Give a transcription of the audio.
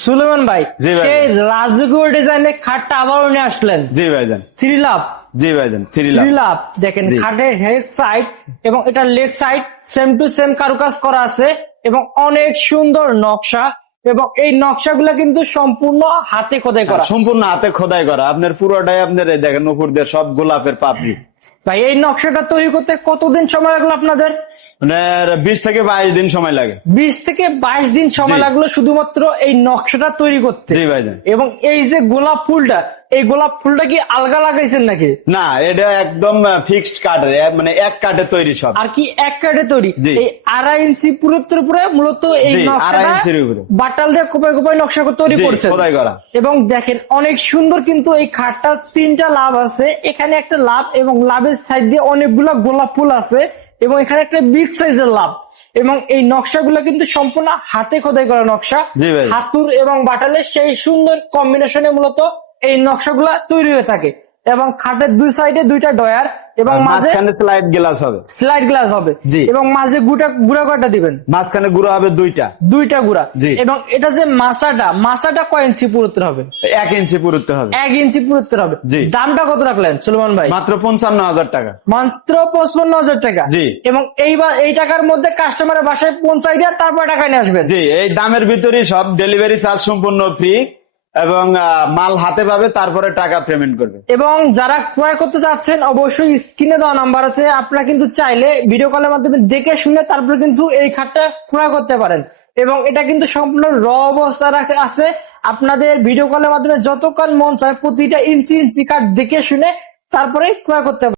সুলেমান ভাই, জি ভাই। সেই রাজকীয় ডিজাইনের খাটটা আবারও নিয়ে আসলেন। জি ভাইজান। 3 লাভ। জি ভাইজান, 3 3 লাখ। লাভ দেখেন, জি। খাটের হেড সাইড এবং এটা leg side same to same কারুকাজ করা আছে এবং অনেক সুন্দর নকশা, এবং এই নকশাগুলো কিন্তু সম্পূর্ণ হাতে খোদাই করা। সম্পূর্ণ হাতে খোদাই করা, আপনার পুরোটাই আপনার এই দেখেন উপর দিয়ে সব গোলাপের পাপড়ি। ভাই, এই নকশাটা তৈরি করতে কতদিন সময় লাগলো আপনাদের? মানে 20 থেকে 22 দিন সময় লাগে। 20 থেকে 22 দিন সময় জি। লাগলো শুধুমাত্র এই নকশাটা তৈরি করতে। জি ভাইজান। এবং এই যে গোলাপ ফুলটা, এই গোলাপ ফুলটা কি আলগা লাগাইছেন নাকি? না, এটা একদম ফিক্সড কাঠের, মানে এক কাঠে তৈরি সব। আর কি এক কাঠে তৈরি? জি। এই 2.5 ইঞ্চি পুরুত্বের উপরে মূলত এই জি, 2.5 নকশাটা ইঞ্চির উপরে। বাটাল দিয়ে কোপায় কোপায় নকশা করে তৈরি জি, করছে খোদাই করা। এবং দেখেন অনেক সুন্দর, কিন্তু এই খাটটা 3টা লাভ আছে। এখানে একটা লাভ এবং লাভের সাইড দিয়ে অনেকগুলা গোলাপ ফুল আছে এবং এখানে একটা বিগ সাইজের লাভ, এবং এই নকশাগুলো কিন্তু সম্পূর্ণ হাতে খোদাই করা নকশা। জি ভাই। হাতুর এবং বাটালের সেই সুন্দর কম্বিনেশনে মূলত এই নকশাগুলা তৈরি হয়ে থাকে। এবং খাটের দুই সাইডে 2টা ডয়ার এবং মাঝে মাঝখানে স্লাইড গ্লাস হবে। স্লাইড গ্লাস হবে। জি। এবং মাঝে গুড়া কয়টা দিবেন? মাঝখানে গুঁড়ো হবে 2টা। 2টা গুড়া। জি। এবং এটা যে মাসাটা কয় ইঞ্চি পুরুত্বের হবে? 1 ইঞ্চি পুরুত্ব হবে। 1 ইঞ্চি পুরুত্বের হবে। জি। দামটা কত রাখলেন সুলেমান ভাই? মাত্র 55,000 টাকা। মাত্র 55,000 টাকা। জি। এবং এই টাকার মধ্যে কাস্টমারের বাসায় পৌঁছাই দিয়ে তারপর টাকা নিয়ে আসবেন। জি, এই দামের ভিতরেই সব, ডেলিভারি চার্জ সম্পূর্ণ ফ্রি এবং মাল হাতে পাবে, তারপরে টাকা পেমেন্ট করবে। এবং যারা ক্রয় করতে চাচ্ছেন অবশ্যই স্ক্রিনে দেওয়া নাম্বার আছে, আপনারা কিন্তু চাইলে ভিডিও কলের মাধ্যমে দেখে শুনে তারপরে কিন্তু এই খাটটা ক্রয় করতে পারেন। এবং এটা কিন্তু সম্পূর্ণ র অবস্থা আছে। আপনাদের ভিডিও কলের মাধ্যমে যতক্ষণ মন চায় প্রতিটা ইঞ্চি ইঞ্চি কাঠ দেখে শুনে তারপরে ক্রয় করতে পারেন।